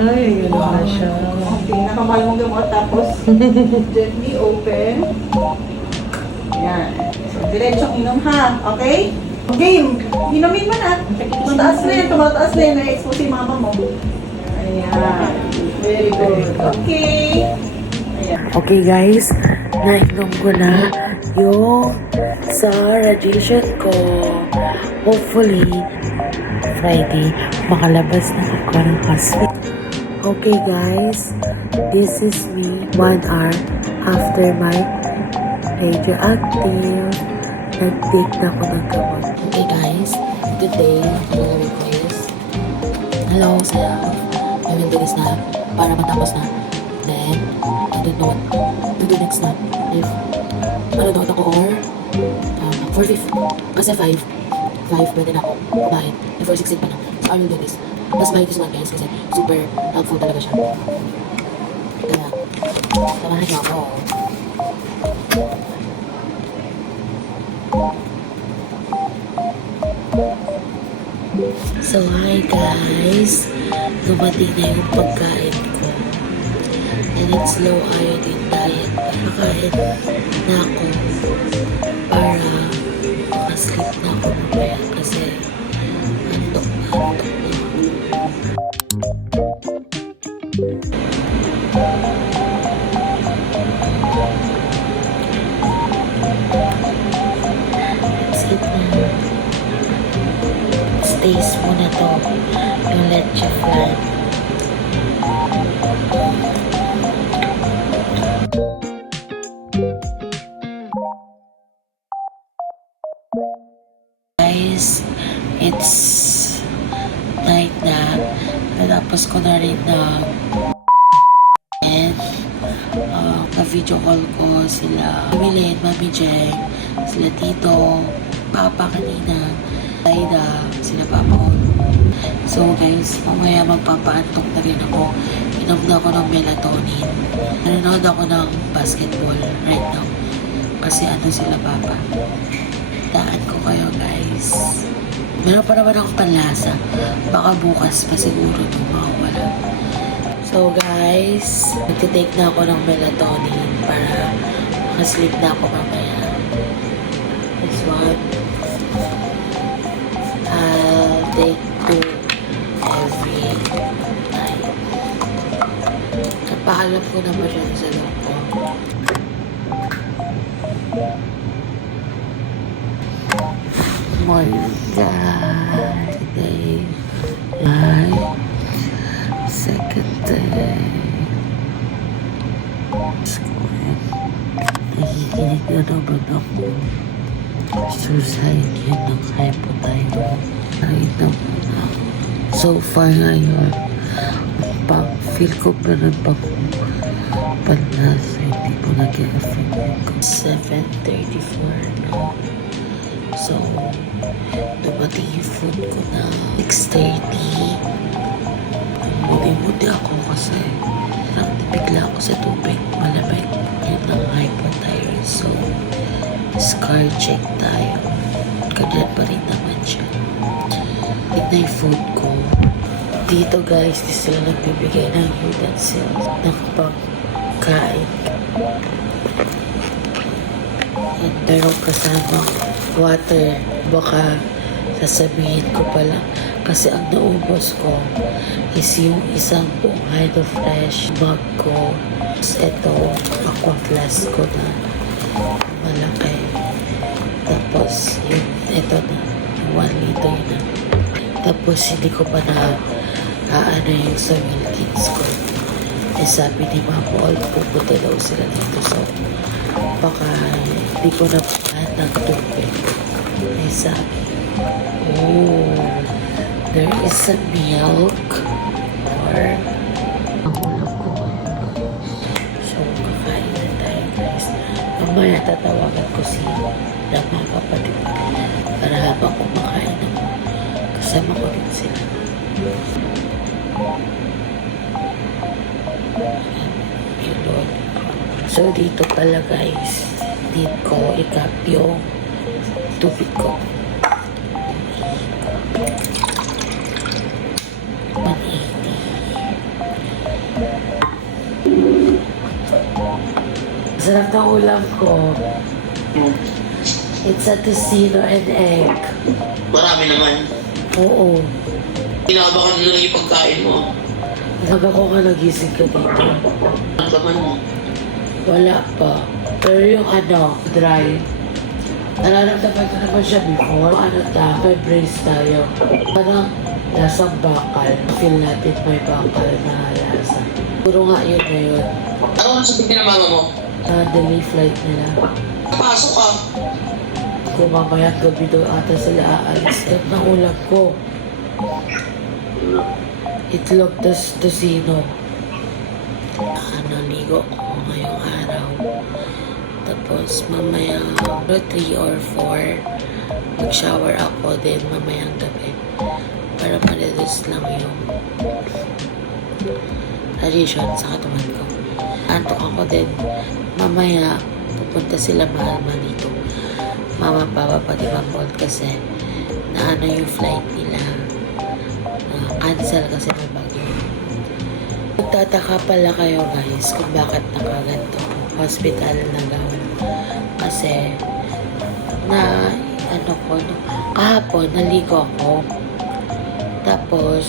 Ay, yun na siya. Pinakamahal mong gamot. Tapos, gently open. Yan. So, diretsong inom ha. Okay? Game. Inumin mo na. Tumataas na yan. Tumataas na yan. Na-expose si mama mo. Ayan. Very good. Okay. Ayan. Okay guys, nainom ko na yung sa radiation ko. Hopefully, Friday, makalabas na ako ng hospital. Okay guys, this is me 1 hour after my radioactive. Nag-take na ako ng gamot. Okay guys, today, ang gagawin ko is hello sa Windows na para matapos na. Then, I don't know what to do next na. If manonood ako or 4-5. Kasi 5 pwede na ako kumain. And 4-16 pa lang. So, I will do this. Tapos buy this one guys kasi super helpful talaga siya. Kaya, samahan niyo ako. So, hi guys. Dumating na yung pagkain ko. And it's low iodine diet. Pakain na ako para makasleep na ako mamaya kasi antok na. Sleep na. Stays muna to. Yung leche flan. Guys, it's night na. Natapos ko na rin na and na-video call ko sila Mami Mami Jeng, sila Tito, Papa kanina, Aida, sila Papa. So guys, mamaya magpapaantok na rin ako. Inom na ako ng melatonin. Nanonood ako ng basketball right now. Kasi ano sila Papa. Daan ko kayo guys. Meron pa naman akong panlasa. Baka bukas pa siguro itong mawala. So guys, nagtitake na ako ng melatonin para makasleep na ako mamaya. This one. I'll take 2 every night. Napaalam ko naman siya sa loob ko. My God, day, my second day. Nakikinig na naman ako. Suicide yun ng hypothyroid. Nakita mo na. So far ngayon, feel ko pa rin pa kung panlasa, hindi po nag-i-affect ko. 7:34 na. So, dumating yung food ko na 6:30. Buti-buti ako kasi bigla ako sa tubig. Malamig. Yun ang hypothyroid. So, scar check tayo. Ganyan pa rin naman siya. Tignan yung food ko. Dito guys, di sila nagbibigay ng utensils ng pagkain. And meron kasamang water. Baka sasabihin ko pala kasi ang naubos ko is yung isang buong HydroFresh mug ko. Ito, aqua flask ko na malaki. Tapos yung ito na, yung 1 liter na. Tapos hindi ko pa na ano yung sa meal kits ko. Eh sabi ni Mama All, pupunta daw sila dito. So, baka hindi ko na pahan ng tubig. Eh sabi, oh, there is a milk or ang ulam ko. So, kakain na tayo guys. Mamaya tatawagan ko si Rama kapatid para habang kumakain ako. Kasama ko din sila. So, dito pala guys, dito ko i-cap yung tubig ko. 180. Sarap ng ulam ko. It's a tocino and egg. Marami naman. Oo. Kinakabakan mo na lang yung pagkain mo. Sabi ko ka nagising ka dito. Ang laman mo. Wala pa. Pero yung dry. Nararamdaman ko naman siya before. May brace tayo. Parang lasang bakal. Feel natin may bakal na lasa. Puro nga yun na yun. Ano ang sabihin ng mama mo? Delay flight nila. Pasok ka. Kung mamaya gabi doon ata sila aalis. At ng ulam ko. Itlog tas tocino. Naligo ko ngayong araw. Tapos mamaya 3 or 4 mag-shower ako din mamayang gabi. Para ma-reduce lang yung radiation sa katawan ko. Antok ako din. Mamaya pupunta sila mahal dito. Mama, papa, pati mamon kasi naano yung flight nila. Cancel kasi may bagyo. Magtataka pala kayo guys kung bakit nakaganto hospital na gown. Kasi kahapon naligo ako. Tapos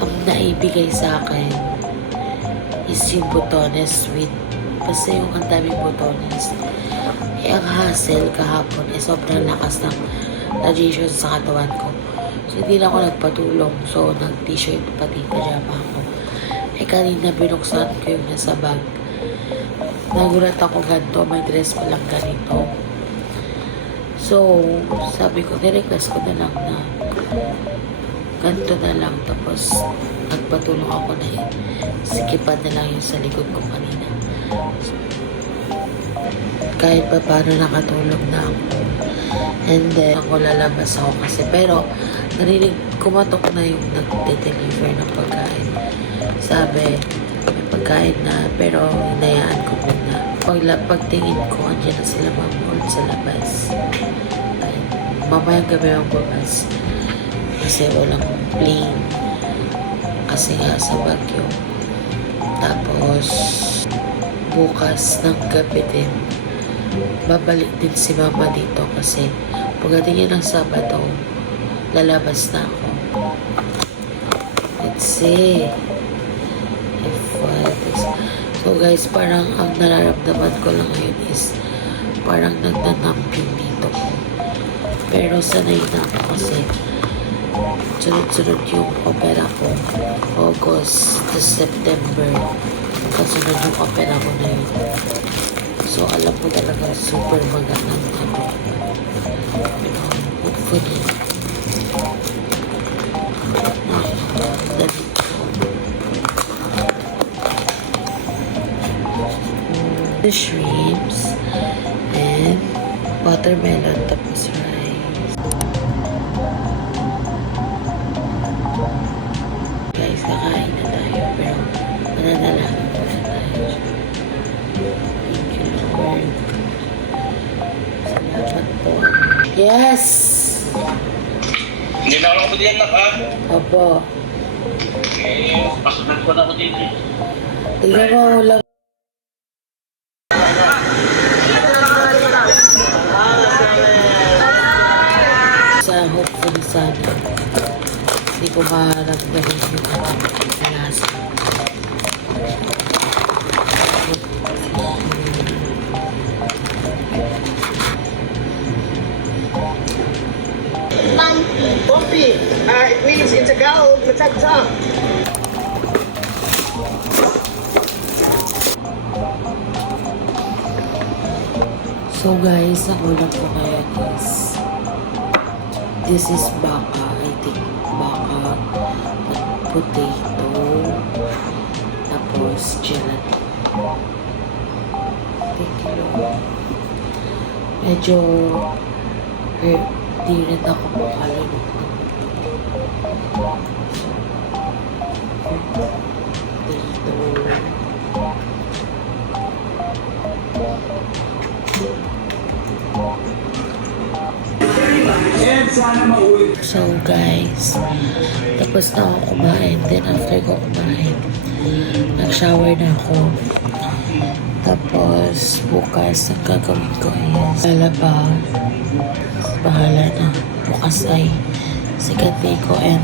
ang naibigay sa akin is yung botones with kasi yung ang daming botones. Ang hassle kahapon sobrang lakas ng radiation sa katawan ko. So, hindi na ako nagpatulong. So, nag-t-shirt pati pajama ako. Kanina binuksan ko yung nasa bag. Nagulat ako ganito. May dress pa lang ganito. So, sabi ko, nirequest ko na lang na ganito na lang. Tapos, nagpatulong ako na sikipan na lang yung sa likod ko kanina. So, kahit pa paano nakatulog na ako. And then, ako lalabas ako kasi. Pero, kumatok na yung nagde-deliver ng pagkain. Sabi, may pagkain na, pero hinayaan ko muna. Pagtingin ko, andyan na sila mamord sa labas. Ay, mamayang gabi ang bukas. Kasi walang plane. Kasi nga sa Baguio. Tapos, bukas ng gabi din, babalik din si mama dito kasi pagdating niya ng Sabado, lalabas na ako. Let's see. So guys, parang ang nararamdaman ko lang ngayon is parang nagnanamp yung dito ko. Pero sanay na ako kasi sunod-sunod yung opera ko. August to September. Kasunod yung opera ko na yun. So alam ko talaga super magandang ano. Hopefully. The shrimps and watermelon tapos rice. Guys, kakain na tayo pero mananalangin pa na tayo. Thank you, Lord. Salamat po. Yes! Hindi na ako diyan na ka. Opo. Pasunan ko na ako dito. Tignan mo ulam. Hopefully sana hindi ko maramdaman yung lasa. Bumpy, it means in Tagalog, matagtang. So guys, ang ulam ko ngayon is this is baka, I think baka, potato, tapos gelatin. Thank you, Lord. Medyo di rin ako makalimutan. So guys, tapos na ako kumain. Then after ko kumain, nag-shower na ako. Tapos, bukas, ang gagawin ko is lalaba. Bahala na. Bukas ay second day ko and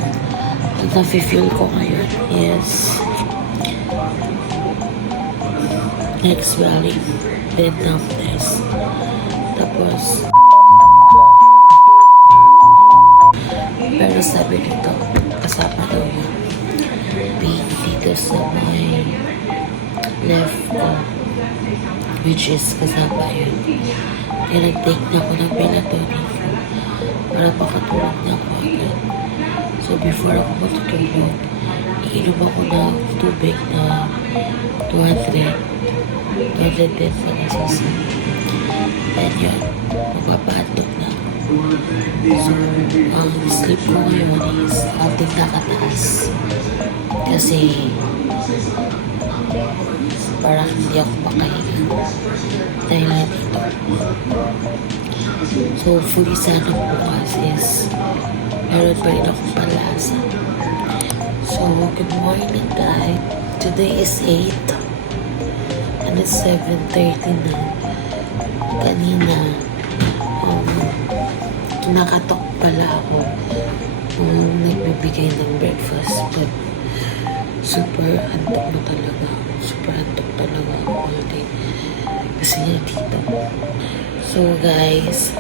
ang nafe-feel ko ngayon is next valley, then numbness. Tapos, pero sabi nito, kasama daw yung pain dito sa may left ko, which is kasama yun. Kaya nag-take na ako ng melatonin ko para makatulog na ako agad. So before ako matutulog, iinom ako ng tubig na 200 pesos na sisi. Then yun, mapapaantok na. So, ang sleep ko ngayon is ating nakataas. Kasi parang hindi ako makahinga dahil dito. So, hopefully sana bukas is meron pa rin akong palasa. So, good morning guys. Today is 8 and it's 7:30 na. Kanina, nakatok pala ako nagbibigay ng breakfast, but super antok mo talaga. Super antok talaga ako all day. Kasi yan dito. So guys,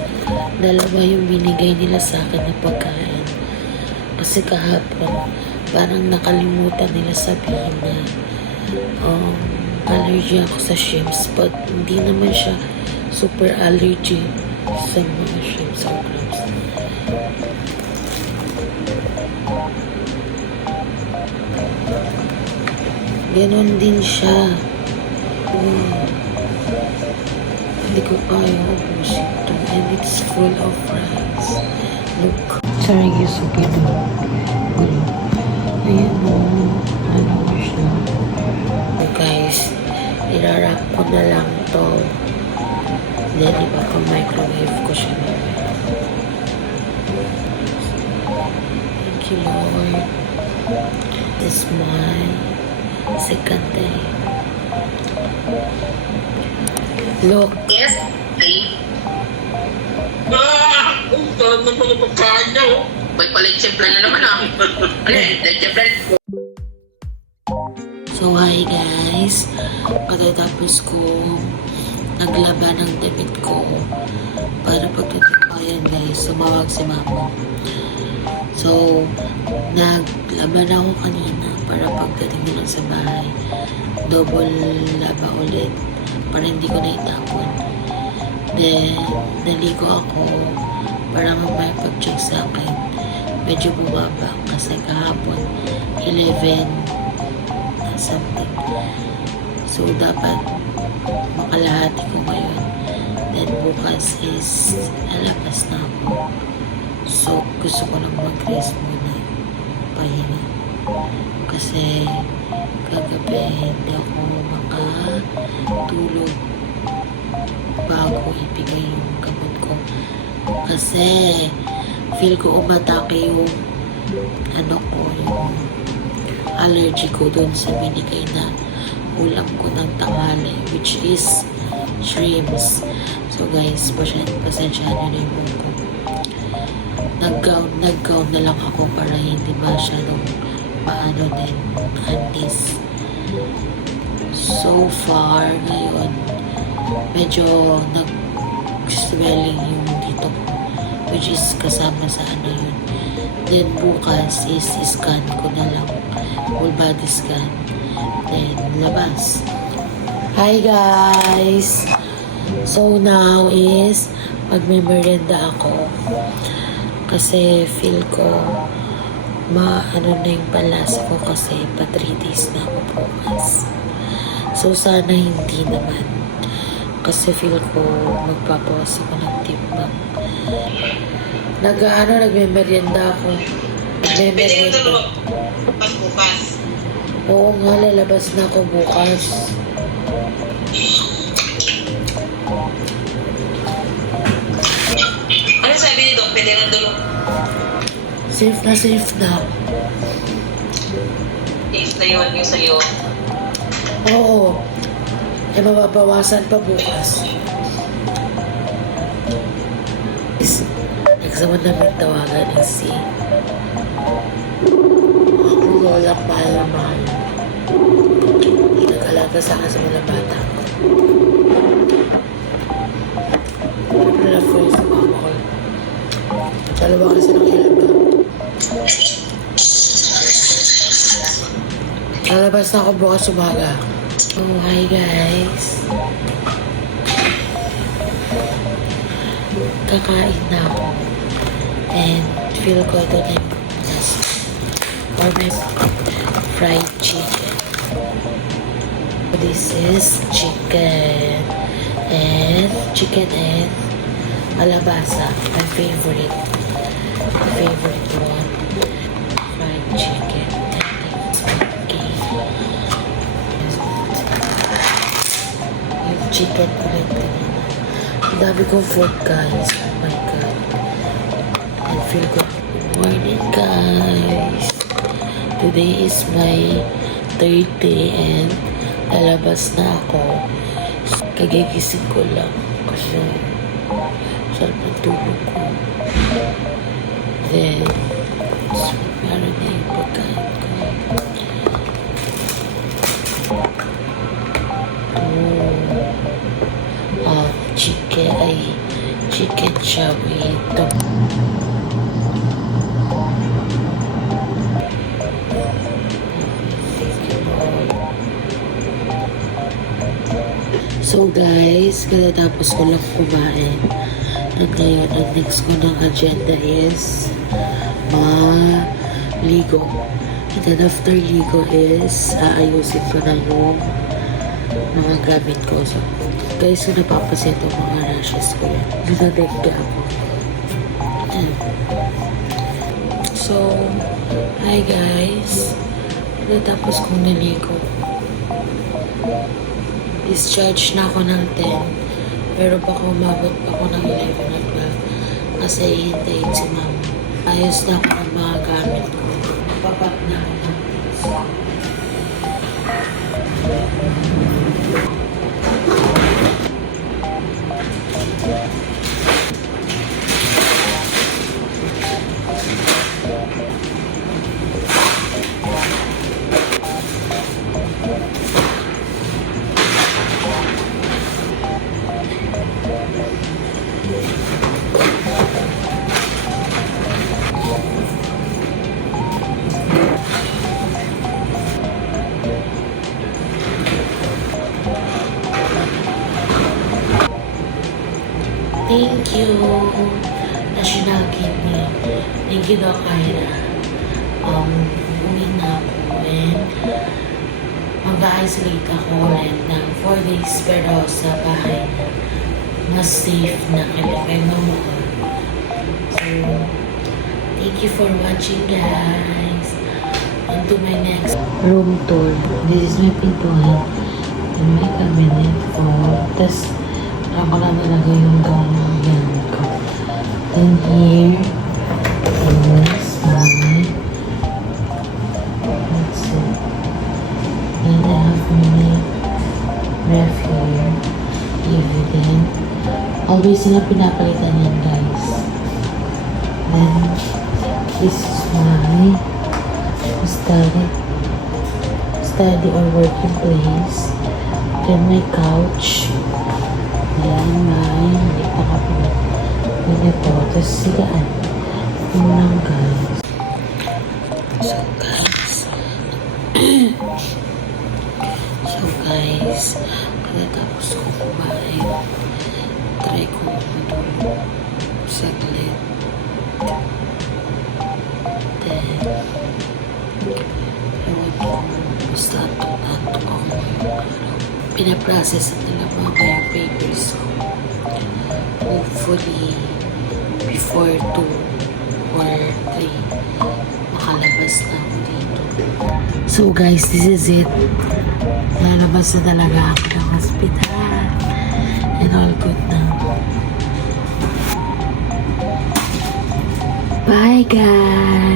dalawa yung binigay nila sa akin na pagkain. Kasi kahapon, parang nakalimutan nila sabihin na allergy ako sa shrimps, but hindi naman siya super allergy sa mga shrimps or crabs. Ganon din siya. Hindi ko kaya ubusin ito. And it's full of rice. Look. Sarang yung suki doon. Ayan o. Ano siya. So guys, irarap ko na lang to. Then iba pa microwave ko siya na. Thank you Lord. This is my second day. Look. Yes? Ay. Ang sarap ng mga pagkain niya, oh. May paletsya plan na naman, ah. Ano yan? Letsya plan? So hi guys. Pagkatapos ko naglaba ng damit ko para pagdating ko yan guys, sumawag si mama. So, naglaba na ako kanina para pagdating ko lang sa bahay, double laba ulit para hindi ko na itapon. Then, naligo ako para mamaya pag-check sa akin. Medyo bumaba kasi kahapon 11 something. So, dapat makalahati ko ngayon. Then, bukas is lalabas na ako. So, gusto ko lang mag-rest muna. Pahinga. Kasi, kagabi, hindi ako makatulog bago ibigay yung gamot ko. Kasi, feel ko umatake yung yung allergy ko dun sa binigay na ulam ko ng tanghali, which is shrimps. So guys, pasensya nyo na yung buhok ko. Nag-gown na lang ako para hindi masyadong paano din antis. So far ngayon, medyo nag-swelling yung dito ko, which is kasama sa ano yun. Then bukas is scan ko na lang, full body scan, then labas. Hi guys! So now is magme-merienda ako kasi feel ko maano na yung palasa ko kasi pa 3 days na ako bukas. So sana hindi naman kasi feel ko magpapawas ako ng timbang. Nagme-merienda ako. Pwede ka tulog. Bukas. Oo nga, lalabas na ako bukas. Ano sabi ni Doc? Pwede ka tulog. Safe na safe na. Taste na yun yung sa'yo. Oo. ay mababawasan pa bukas. Next naman namin tawagan ay si Lola Palamahal. Nag-alaga sa akin sa mga bata. Wala first sa mama ko. Dalawa kasi nakilaga. Lalabas na ako bukas umaga. Oh, hi guys. Kakain na ako. And feel ko ito na yung or my fried chicken. This is chicken and alabasa. My favorite one. Fried chicken. Yung chicken ulit kanina. Ang dami kong food guys. Oh my god. I feel good. Good morning guys. Today is my third day and lalabas na ako. Kagigising ko lang kasi sarap ng tulog ko. Then, meron na yung pagkain ko. Chicken siya with So guys, katatapos ko lang kumain. At ngayon, ang next ko ng agenda is ligo. And then after ligo is aayusin ko na yung mga gamit ko. So guys, kung napapasit ang mga rashes ko yan, dinadekga ako. So, hi guys. Katatapos kong naligo. Discharge na ako ng 10. Pero baka umabot pa ako ng 11 at 12. Kasi hihintayin si mama. Ayos na ako ng mga gamit ko. Papak na ako ng pizza. Thank you, National Kidney. Thank you, Doc Ira. Uwi na ako and mag-isolate ako ulit ng 4 days pero sa bahay mas safe na kay mama ko. So, thank you for watching guys. On to my next room tour. This is my pintuan and my cabinet for this. Ako na talaga yung gamit ko. Then here is my let's see. And I have my ref here. Even always sila pinapalitan yan guys. Then this is my study or working place. Then my couch. Ayan, hindi pa kapit. Ganito. Tapos sigaan. Yun lang, guys. So, pagkatapos ko kumain, try ko matulog saglit. Then, ewan ko, basta antok ako ngayon. Pinaprocess at nalaman ko yung papers ko. Hopefully, before 2 or 3, makalabas na ako dito. So guys, this is it. Lalabas na talaga ako ng hospital. And all good now. Bye guys!